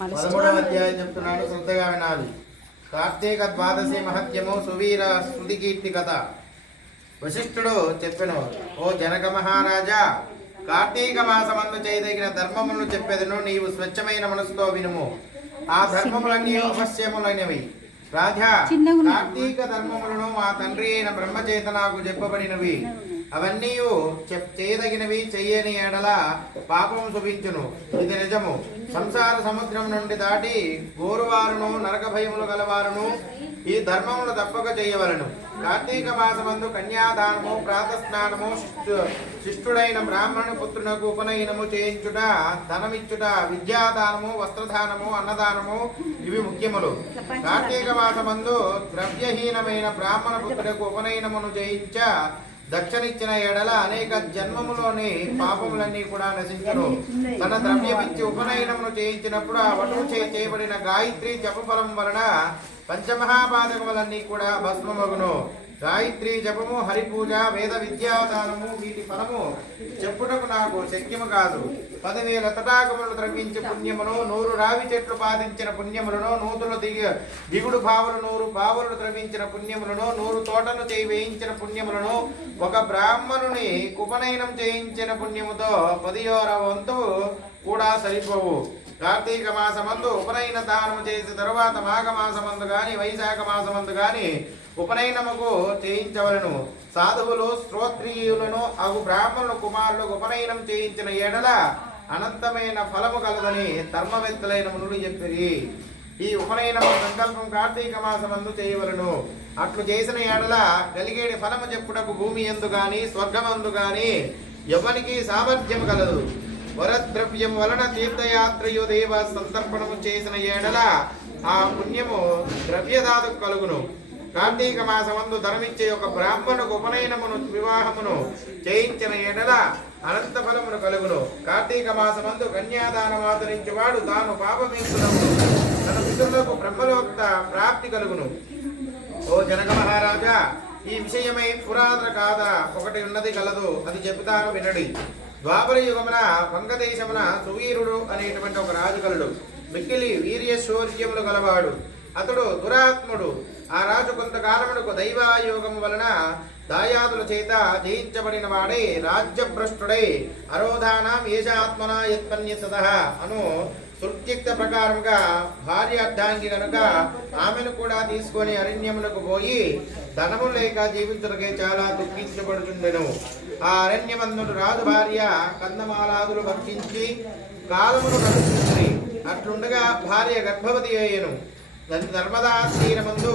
పదమూడవ అధ్యాయం చెప్తున్నాడు శ్రద్ధగా వినాలి. కార్తీక ద్వాదశి మహత్యము సువీర కీర్తి కథ. వశిష్ఠుడు చెప్పెను ఓ జనక మహారాజా కార్తీక మాసమందు చేయదగిన ధర్మములను చెప్పెదను నీవు స్వచ్ఛమైన మనసుతో వినుము. ఆ ధర్మములన్నీ అవశ్యములైనవి. రాజా. కార్తీక ధర్మములను మా తండ్రి అయిన బ్రహ్మచేత నాకు చెప్పబడినవి. అవన్నీ చెప్ చేయదగినవి చెయ్యని ఎడల పాపము శుభించును. ఇది నిజము. సంసార సముద్రం నుండి దాటి గోరువారును నరక భయములు గలవారును ఈ ధర్మమును తప్పక చేయవలను. కార్తీక మాసమందు కన్యాదానము ప్రాతస్నానము శిష్టు- శిష్టుడైన బ్రాహ్మణు పుత్రునకు ఉపనయనము చేయించుట ధనమిచ్చుట విద్యాదానము వస్త్రదానము అన్నదానము ఇవి ముఖ్యములు. కార్తీక మాసమందు ద్రవ్యహీనమైన బ్రాహ్మణ పుత్రులకు ఉపనయనమును చేయించ దక్షిణిచ్చిన ఎడల అనేక జన్మములోని పాపములన్నీ కూడా నశించను. తన ద్రవ్యమిచ్చి ఉపనయనమును చేయించినప్పుడు ఆ వటువు చే చేయబడిన గాయత్రి జపఫలం వలన పంచమహాపాదకములన్నీ కూడా భస్మమగును. గాయత్రి జపము హరిపూజ వేద విద్యాదానము వీటి ఫలము చెప్పుటకు నాకు శక్యము కాదు. పదివేల తటాకములు ద్రవించి పుణ్యమును నూరు రావి చెట్లు పాదించిన పుణ్యములను నూతులు దిగి దిగుడు భావులు నూరు బావులు ద్రవించిన పుణ్యములను నూరు తోటలు చేయి వేయించిన పుణ్యములను ఒక బ్రాహ్మణుని కుపనయనం చేయించిన పుణ్యముతో పదియోర వంతు కూడా సరిపోవు. కార్తీక మాసమందు ఉపనయన దానము చేసిన తరువాత మాఘ మాసమందు వైశాఖ మాసమందు కానీ ఉపనయనముకు చేయించవలను. సాధువులు శ్రోత్రియులను అగు బ్రాహ్మణుల కుమారులకు ఉపనయనం చేయించిన ఎడల అనంతమైన ఫలము కలదని ధర్మవేత్తలైన మునులు చెప్పిరి. ఈ ఉపనయనము సంకల్పం కార్తీక మాసమందు చేయవలను. అట్లు చేసిన ఎడల కలిగేడి ఫలము చెప్పుటకు భూమి ఎందు గాని స్వర్గమందు గాని ఎవరికి సామర్థ్యం కలదు. వరద్రవ్యం వలన తీర్థయాత్రయు దేవ సంతర్పణము చేసిన ఏడల ఆ పుణ్యము ద్రవ్యదాతకు కలుగును. కార్తీక మాసమందు ధనమిచ్చే ఒక బ్రాహ్మణుకు ఉపనయనమును వివాహమును చేయించిన ఏడల అనంత ఫలమును కలుగును. కార్తీక మాసమందు కన్యాదానం ఆచరించేవాడు తాను పాపమేస్తున్నప్పుడు తన పితృలకు బ్రహ్మలోక్త ప్రాప్తి కలుగును. ఓ జనక మహారాజా ఈ విషయమై పురాతన గాథ ఒకటి ఉన్నది కలదు. అది చెబుతాను వినడి. ద్వాపర యుగమున వంగదేశమున సువీరుడు అనేటువంటి ఒక రాజుకలుడు మిక్కిలి వీర్య శౌర్యములు గలవాడు. అతడు దురాత్ముడు. ఆ రాజు కొంతకాలమునకు దైవాయోగము వలన దాయాదుల చేత జయించబడిన వాడై రాజ్యభ్రష్టుడై. అరోధానాం ఏషాత్మన యత్పన్య సదహ అను సుర్తిక్త ప్రకారంగా భార్య అర్ధాంగి కనుక ఆమెను కూడా తీసుకొని అరణ్యములకు పోయి ధనము లేక జీవితులకే చాలా దుఃఖించబడుచుండెను. ఆ అరణ్యమందుడు రాజు భార్య కందమాలాదులు భక్షించి కాలమును గడుపుతుంది అట్లుండగా భార్య గర్భవతి అయ్యను. నర్మదా తీరమందు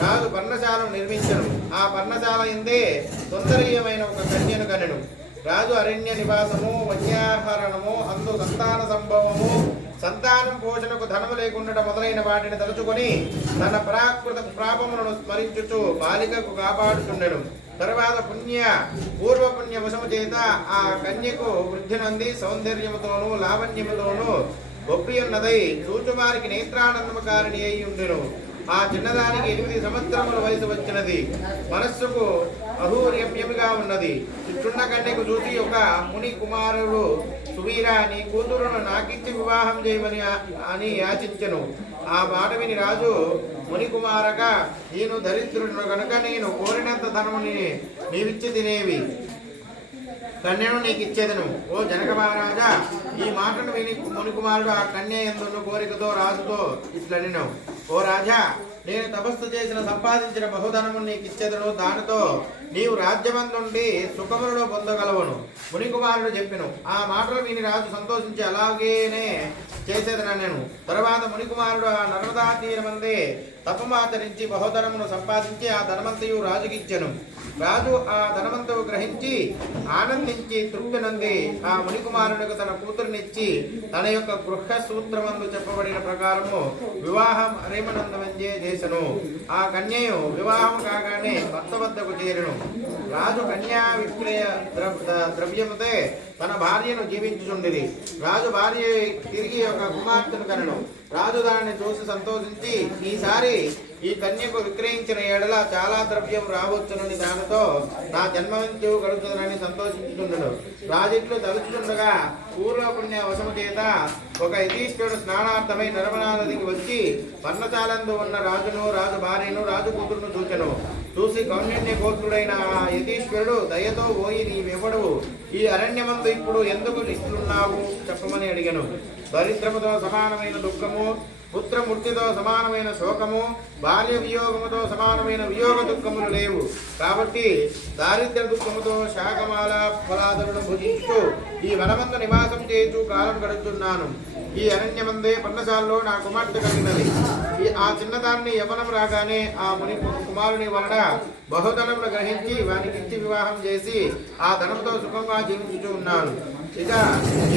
రాజు పర్ణశాలను నిర్మించను. ఆ పర్ణశాల ఎందే సుందరీయమైన ఒక కన్యను కనెను. రాజు అరణ్య నివాసము వన్యాహరణము అందు సంతాన సంభవము సంతానం పోషణకు ధనము లేకుండా మొదలైన వాటిని తలుచుకొని తన ప్రాకృత ప్రాపములను స్మరించుచు బాలికకు కాపాడుచుండెను. తర్వాత పుణ్య పూర్వ పుణ్య వశము చేత ఆ కన్యకు వృద్ధి నంది సౌందర్యముతోనూ లావణ్యముతోనూ గొప్పయున్నదై చూచువారికి నేత్రానందమకారిణి అయి ఉండెను. ఆ చిన్నదానికి ఎనిమిది సంవత్సరముల వయసు వచ్చినది. మనస్సుకు అహూర్యమ్యముగా ఉన్నది. చుట్టున్న కన్యకు చూసి ఒక ముని కుమారుడు సువీర నీ కూతురును నాకిచ్చి వివాహం చేయమని అని యాచించెను. ఆ మాట విని రాజు మునికుమారగా నేను దరిద్రుడు కనుక నేను కోరినంత ధనముని నీవిచ్చి తినేవి. కన్యను నీకు ఇచ్చేదను. ఓ జనక మహారాజా ఈ మాటను విని మునికుమారుడు ఆ కన్య ఎందున్న కోరికతో రాజుతో ఇట్లనినవు ఓ రాజా నేను తపస్సు చేసిన సంపాదించిన బహుధనము నీకు ఇచ్చేదను. దానితో నీవు రాజ్యమందుండి సుఖములను పొందగలవును. మునికుమారుడు చెప్పిను. ఆ మాటలు విని రాజు సంతోషించి అలాగేనే చేసేదన నేను తర్వాత మునికుమారుడు ఆ నర్మదా తీరమందే తపమాచరించి బహుధనమును సంపాదించి ఆ ధనవంతయు రాజుకిచ్చను. రాజు ఆ ధనవంతువు గ్రహించి ఆనందించి తృప్తి నంది ఆ మునికుమారునికి తన కూతురునిచ్చి తన యొక్క గృహ సూత్రమందు చెప్పబడిన ప్రకారము వివాహం అరేమనందమంజే చేసెను. ఆ కన్యయు వివాహం కాగానే భర్త వద్దకు చేరును. రాజు కన్యా విక్రయ ద్రవ్యముతే తన భార్యను జీవించుచుండిరి. రాజు భార్య తిరిగి ఒక కుమార్తెను కనను. రాజు దానిని చూసి సంతోషించి ఈసారి ఈ కన్యకు విక్రయించిన ఏడల చాలా ద్రవ్యం రావచ్చునని దానితో నా జన్మవంతి గడుపుతుందని సంతోషించుతున్నాడు రాజిట్లు తలుచుతుండగా పూర్వ పుణ్య వశము చేత ఒక యతీశ్వరుడు స్నానార్థమై నర్మదా నదికి వచ్చి పర్ణశాలందు ఉన్న రాజును రాజు భార్యను రాజు కూతురును చూచెను. చూసి కౌన్యన్య గోత్రుడైన యతీశ్వరుడు దయతో పోయి నీవెవడు? ఈ అరణ్యమందు ఇప్పుడు ఎందుకు ఇట్లున్నావు చెప్పమని అడిగను. దరిద్రముతో సమానమైన దుఃఖము పుత్రమృతితో సమానమైన శోకము బాల్య వియోగముతో సమానమైన వియోగ దుఃఖములు లేవు. కాబట్టి దారిద్ర్య దుఃఖముతో శాకమాల ఫలాదులను భుజిస్తూ ఈ వనమందు నివాసం చేయుచు కాలం గడుపుతున్నాను ఈ అరణ్యమందే పర్ణశాలలో నా కుమార్తె కలిగినది ఆ చిన్నదాన్ని యవనం రాగానే ఆ ముని కుమారుని వలన బహుధనమును గ్రహించి వానికి ఇచ్చి వివాహం చేసి ఆ ధనంతో సుఖంగా జీవించుతూ ఉన్నాను ఇక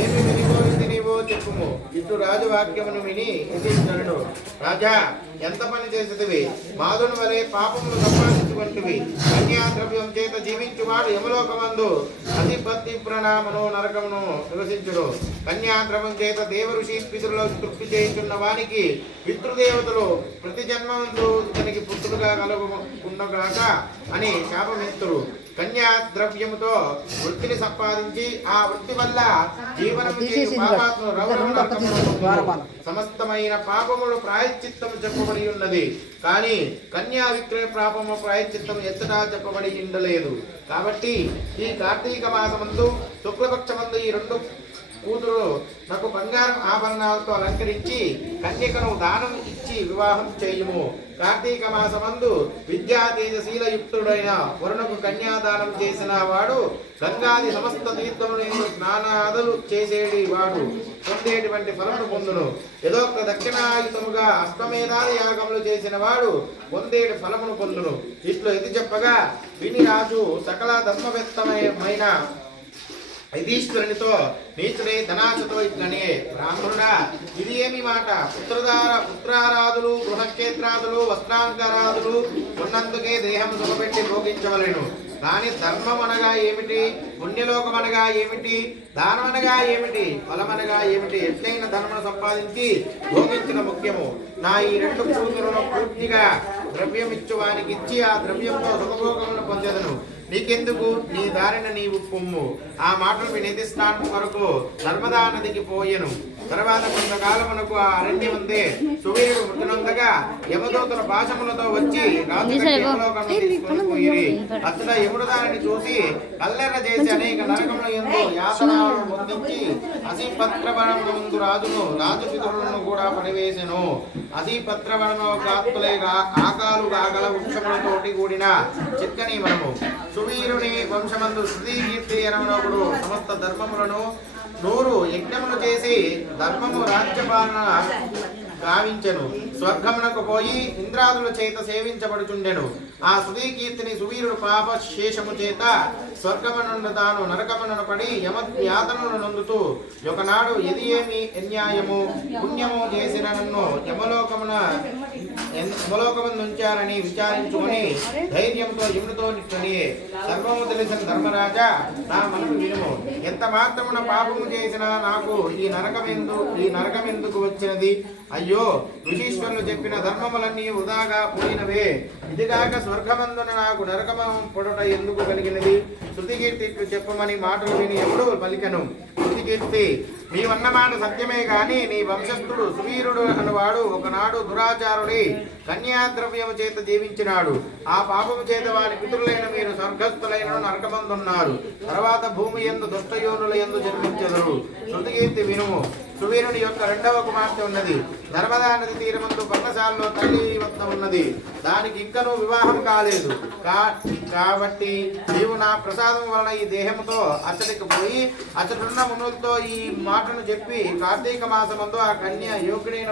ఏమి వినివో తినివో చెప్పుము. ఇటు రాజవాక్యమును విని యతీశ్వరుడు రాజా ఎంత పని చేసేదివి? మాధుని వలె పాపములు సంపాదించుకుంటువి. కన్యాద్రవ్యం చేత జీవించువాడు యమలోకమందు. అతిపత్తి ప్రణామను నరకమును నివసించుడు కన్యాద్రవ్యం చేత దేవ ఋషి పితృలో తృప్తి చేయుచున్న వానికి పితృదేవతలు ప్రతి జన్మందు ఇతనికి పుత్రుడుగా కలుగుకుండగాక అని శాపమిస్తురు కన్యా ద్రవ్యముతో వృత్తిని సంపాదించి ఆ వృత్తి వల్ల జీవనం. సమస్తమైన పాపములు ప్రాయశ్చిత్తము చెప్పబడి ఉన్నది. కానీ కన్యా విక్రయ పాపము ప్రాయశ్చిత్తం ఎచ్చటా చెప్పబడి ఉండలేదు కాబట్టి ఈ కార్తీక మాసమందు శుక్లపక్షమందు ఈ రెండు కూతురు నాకు బంగారం ఆభరణాలతో అలంకరించి కన్యకను దానం ఇచ్చి వివాహం చేయుము. కార్తీక మాసమందు విద్యా తేజశీల యుక్తుడైన వరుణకు కన్యాదానం చేసిన వాడు గంగాది సమస్త తీర్థములను స్నానాదులు చేసేటి వాడు. పొందేటువంటి ఫలమును పొందును. ఏదోక దక్షిణాయుతముగా అష్టమేధాది యాగములు చేసిన వాడు పొందేటి ఫలమును పొందును. ఇట్లు ఎది చెప్పగా విని రాజు సకల ధర్మవేత్తమైన వైదీశ్వరునితో నీచుడై ధనాశతో ఇట్లనే బ్రాహ్మణుడా. ఇది ఏమి మాట? పుత్రధార పుత్రారాధులు గృహక్షేత్రాదులు వస్త్రాంకరాదులు ఉన్నందుకే దేహం సుఖపెట్టి భోగించవలేను. దాని ధర్మం అనగా ఏమిటి? పుణ్యలోకం అనగా ఏమిటి? దానం అనగా ఏమిటి? ఫలమనగా ఏమిటి? ఎట్లయిన ధర్మను సంపాదించి భోగించిన ముఖ్యము. నా ఈ రెండు కూతురును పూర్తిగా ద్రవ్యం ఇచ్చు వానికి ఇచ్చి ఆ ద్రవ్యంతో సుఖభోగములను పొందెదను. నీకెందుకు? నీ దారిన నీవు పొమ్ము ఆ మాటలు వినితి స్నానం కొరకు నర్మదా నదికి పోయెను. తర్వాత కొంతకాలమునకు ఆ అరణ్యం ఉందే సువీరుడు మృతునందగా యమదూతల పాశములతో వచ్చి రాజు తీసుకొని పోయిరి. అతడ యముడు దానిని చూసి కల్లెర చేసి అనేక నరకముల ఎందు యాతనాలను పొందించి అసిపత్రవనముల ముందు రాజును రాజు పితరులను కూడా పడివేసెను. అసిపత్రవనము కాత్తులేగా ఆకాలు కాగల వృక్షములతోటి కూడిన చిక్కని వనము సువీరుని వంశమందు శృతి కీర్తి సమస్త ధర్మములను నూరు యజ్ఞములు చేసి ధర్మము రాజ్యపాలన గావించెను స్వర్గమునకు పోయి ఇంద్రాదుల చేత సేవించబడుచుండెను. ఆ సుధీకీర్తిని సువీరుడు పాప శేషము చేత స్వర్గమునందు తాను నరకమునను పడి యమ యాతనను నొందుతూ ఒకనాడు ఇది ఏమి అన్యాయము? పుణ్యము చేసిన నన్ను యమలోకమున యమలోకమును ఉంచారని విచారించుకొని ధైర్యంతో యమునితో నిచ్చని సర్వము తెలిసిన ధర్మరాజా నా మనకు వినుము. ఎంత మాత్రమున పాపము చేసినా నాకు ఈ నరకమెందు ఈ నరకమెందుకు వచ్చినది? అయ్యో ఋషీశ్వరులు చెప్పిన ధర్మములన్నీ వృధాగా పోయినవే. ఇదిగాక స్వర్గమందున నాకు నరకమం పొడట ఎందుకు కలిగినది? శృతికీర్తి చెప్పమని మాటలు విని ఎప్పుడు పలికను. శృతికీర్తి నీవన్న మాట సత్యమే గాని నీ వంశస్థుడు సువీరుడు అనువాడు ఒకనాడు దురాచారుడి కన్యాద్రవ్యము చేత జీవించినాడు. ఆ పాపము చేత వారి పితృలైన మీరు స్వర్గస్థులైన నరకమందున్నారు. తర్వాత భూమి ఎందు దుష్టయోనుల ఎందు జన్మించెదరు. శృతికీర్తి వినుము సువీరుని యొక్క రెండవ కుమార్తె ఉన్నది. నర్మదా నది తీరమందు పర్ణశాలలో తల్లి వద్ద ఉన్నది. దానికి ఇంకనూ వివాహం కాలేదు. కా- కాబట్టి నీవు నా ప్రసాదం వలన ఈ దేహంతో అతడికి పోయి అతడున్న మునులతో ఈ మాటను చెప్పి కార్తీక మాసమందు ఆ కన్య యోగ్యుడైన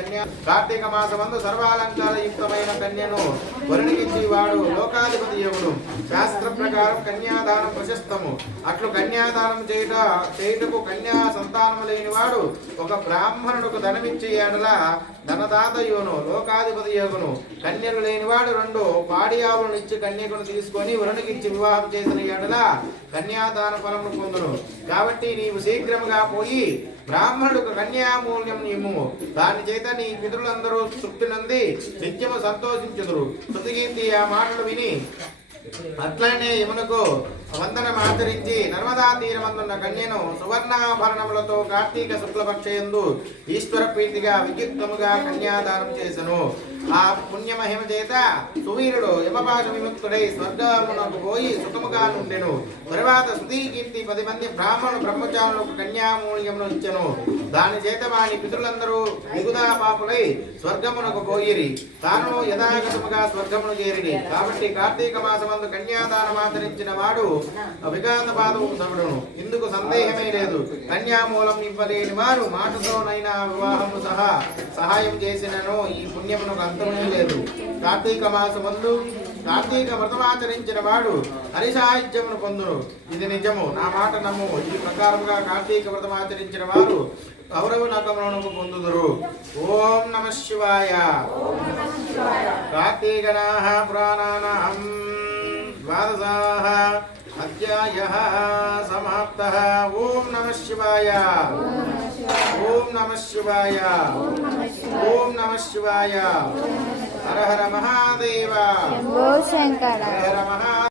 కన్య కార్తీక మాసమందు సర్వాలంకార యుక్తమైన కన్యను వరుణికిచ్చివాడు లోకాధిపతి యముడు శాస్త్ర ప్రకారం కన్యాదానం ప్రశస్తము. అట్లు కన్యాదానం చేయుట చేయుటకు కన్యా సంతానము లేనివాడు వాడు ఒక బ్రాహ్మణుడుకు ధనమిచ్చి ఏడల ధనదాతయును లోకాధిపతి యోగును. కన్యలు లేనివాడు రెండు పాడియావులను ఇచ్చి కన్యకును తీసుకొని వరుణకిచ్చి వివాహం చేసిన ఏడల కన్యాదాన ఫలమును పొందును. కాబట్టి నీవు శీఘ్రముగా పోయి బ్రాహ్మణుడు కన్యామూల్యం నియము దాని చేత నీ మిత్రులందరూ తృప్తి నంది నిత్యము సంతోషించుదురు. శృతికీర్తి ఆ మాటలు విని అట్లనే యమునకు వందనం ఆచరించి నర్మదా తీరమందున్న కన్యను సువర్ణాభరణములతో కార్తీక శుక్లపక్షయందు ఈశ్వర ప్రీతిగా విద్యుత్తముగా కన్యాదానం చేసెను. ఆ పుణ్యమహిమ చేత సువీరుడు యమపాశ విముక్తుడై స్వర్గమునకు పోయి సుఖముగా నుండెను తరువాత సుధీకీర్తి పది మంది బ్రాహ్మణ బ్రహ్మచారులకు కన్యామూల్యమును ఇచ్చెను. దాని చేత వాని పితృలందరూ మిగుదా పాపులై స్వర్గమునకు పోయిరి. తాను యథాగతముగా స్వర్గమును చేరిని. కాబట్టి కార్తీక మాసమందు కన్యాదానమాచరించిన వాడు వికాంత పాదము తగుడును ఇందుకు లేదు. కన్యామూలం ఇవ్వలేని వారు మాటతోనైనా వివాహము సహా సహాయం చేసినను ఈ పుణ్యమునకు అంతమే లేదు. కార్తీక మాసమందు కార్తీక వ్రతమాచరించిన వాడు హరిసాహిత్యమును పొందును. ఇది నిజము. నా మాట నమ్ము. ఈ ప్రకారముగా కార్తీక వ్రతమాచరించిన వారు కౌరవ నకములను పొందుదురు. ఓం నమ శివాయ. కార్తీకనాః పురాణానాం ద్వాదశాహ అధ్యాయः నమ శివాయ ఓం నమ శివాయ ఓం నమ శివాయ హర హర మహాదేవ శంభో శంకర। హర హర మహా